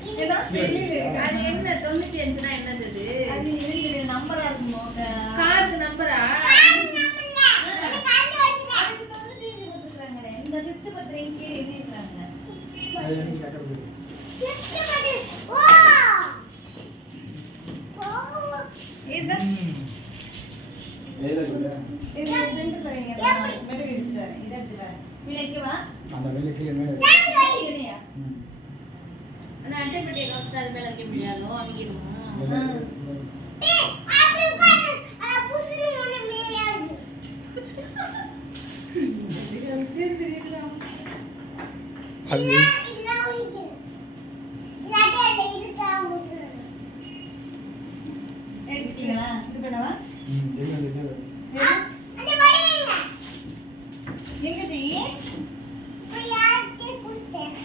அது என்ன 95 னா என்னது அது? அது நம்பரா இருக்குமோ? கார்டு நம்பரா? அதுக்கு 95 கொடுத்துறாங்களே. இந்த gift பத்திரிக்கை எழுதி இருக்காங்க. அது என்ன கேட்டது? gift பத்திரிக்கை. ஓ! இது இது சென்ட் பண்ணீங்க. மேல எடுத்துறாரு. இத எடுத்துறாரு. விலைக்கு வா. அந்த விலைக்கு மேல. சரியா? நான் அட்டை பெட்டி காசு அது மேல வைக்க முடியாதோ அங்கேயுமா? ஏய் அப்படி உட்காரு. புசுல ஒண்ணு மேயாது. அது